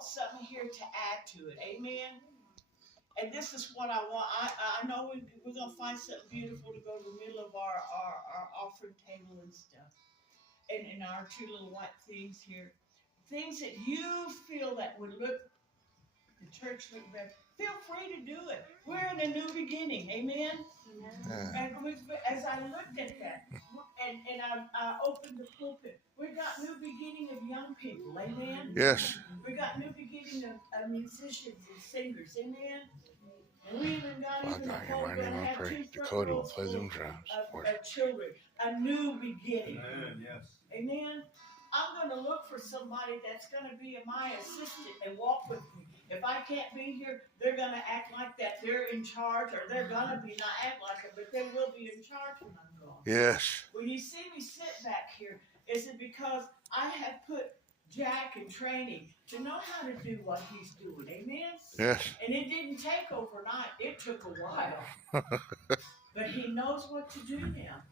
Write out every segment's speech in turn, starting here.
brought something here to add to it. Amen. And this is what I want. I know we're going to find something beautiful to go to the middle of our offering table and stuff. And our two little white things here. Things that you feel that would look, the church look better. Feel free to do it. We're in a new beginning. Amen. And as I looked at that, and I opened the pulpit, we got new beginning of young people. Amen. Yes. We got new beginning of musicians and singers. Amen. And we even got Father, even in my name I pray. Dakota will play them drums. Of children. A new beginning. Amen. Yes. Amen. I'm going to look for somebody that's going to be my assistant and walk with me. If I can't be here, they're going to act like that. They're in charge, or they're going to be not act like it, but they will be in charge when I'm gone. Yes. When you see me sit back here, is it because I have put Jack in training to know how to do what he's doing? Amen? Yes. And it didn't take overnight. It took a while. But he knows what to do now.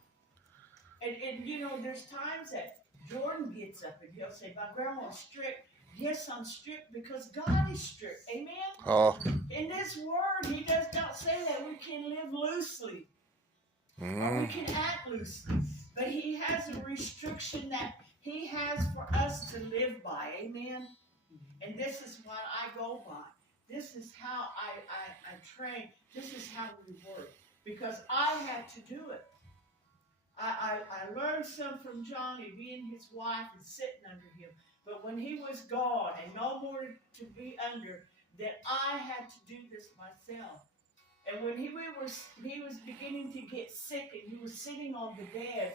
And you know, there's times that Jordan gets up and he'll say, my grandma's strict. Yes, I'm strict because God is strict. Amen? Oh. In this word, he does not say that we can live loosely. Or we can act loosely. But he has a restriction that he has for us to live by. Amen? And this is what I go by. This is how I train. This is how we work. Because I had to do it. I learned some from Johnny, being his wife and sitting under him. But when he was gone and no more to be under, that I had to do this myself. And when he was beginning to get sick and he was sitting on the bed,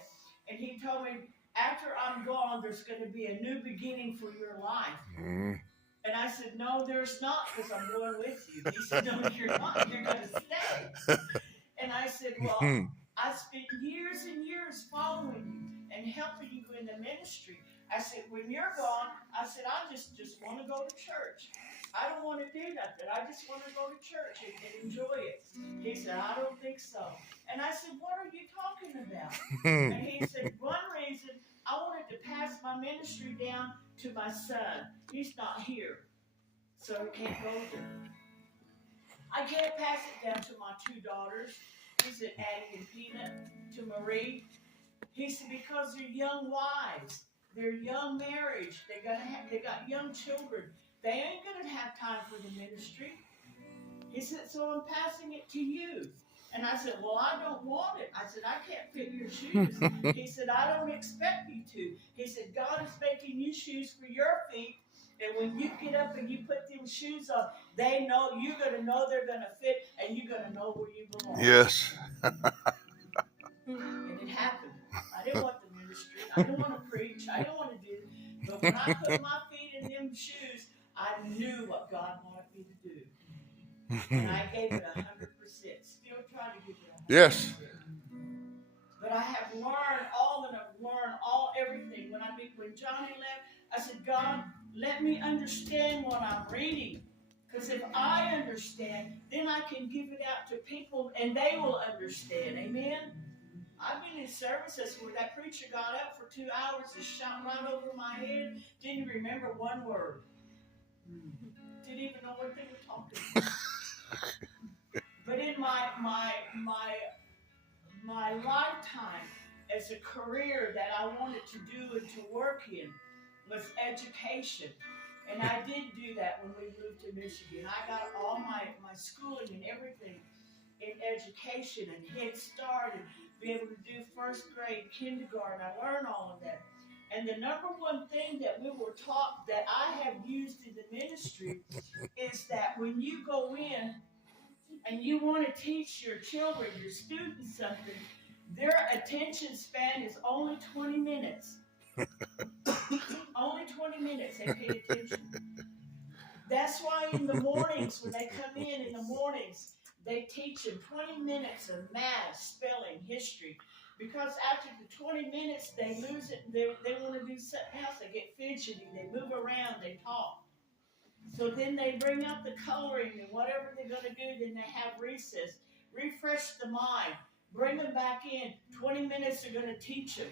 and he told me, after I'm gone, there's going to be a new beginning for your life. And I said, no, there's not, because I'm going with you. He said, no, you're not. You're going to stay. And I said, well, I spent years and years following you and helping you in the ministry. I said, when you're gone, I said, I just want to go to church. I don't want to do nothing. I just want to go to church and enjoy it. He said, I don't think so. And I said, what are you talking about? And he said, one reason, I wanted to pass my ministry down to my son. He's not here, so he can't go there. I can't pass it down to my two daughters. He said, Addie and Peanut, to Marie. He said, because they're young wives. They're young marriage. They got young children. They ain't going to have time for the ministry. He said, so I'm passing it to you. And I said, well, I don't want it. I said, I can't fit your shoes. He said, I don't expect you to. He said, God is making you shoes for your feet. And when you get up and you put them shoes on, they know, you're going to know they're going to fit, and you're going to know where you belong. Yes. And it happened. I didn't want the ministry. I didn't want to preach. I didn't want to do it. But when I put my feet in them shoes, I knew what God wanted me to do. And I gave it 100%. Still trying to give it 100%. Yes. But I have learned everything. When Johnny left, I said, God, let me understand what I'm reading. Because if I understand, then I can give it out to people and they will understand. Amen? I've been in services where that preacher got up for 2 hours and shot right over my head. Didn't remember one word. Didn't even know what they were talking about. But in my lifetime as a career that I wanted to do and to work in was education. And I did do that when we moved to Michigan. I got all my schooling and everything in education and Head Start and be able to do first grade, kindergarten. I learned all of that. And the number one thing that we were taught that I have used in the ministry is that when you go in and you want to teach your children, your students something, their attention span is only 20 minutes. Only 20 minutes they pay attention. That's why in the mornings, when they come in the mornings, they teach them 20 minutes of math, spelling, history. Because after the 20 minutes, they lose it. They want to do something else. They get fidgety. They move around. They talk. So then they bring out the coloring and whatever they're going to do. Then they have recess. Refresh the mind. Bring them back in. 20 minutes are going to teach them.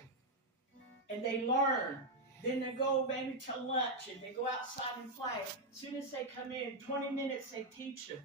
And they learn. Then they go maybe to lunch and they go outside and play. As soon as they come in, 20 minutes they teach them.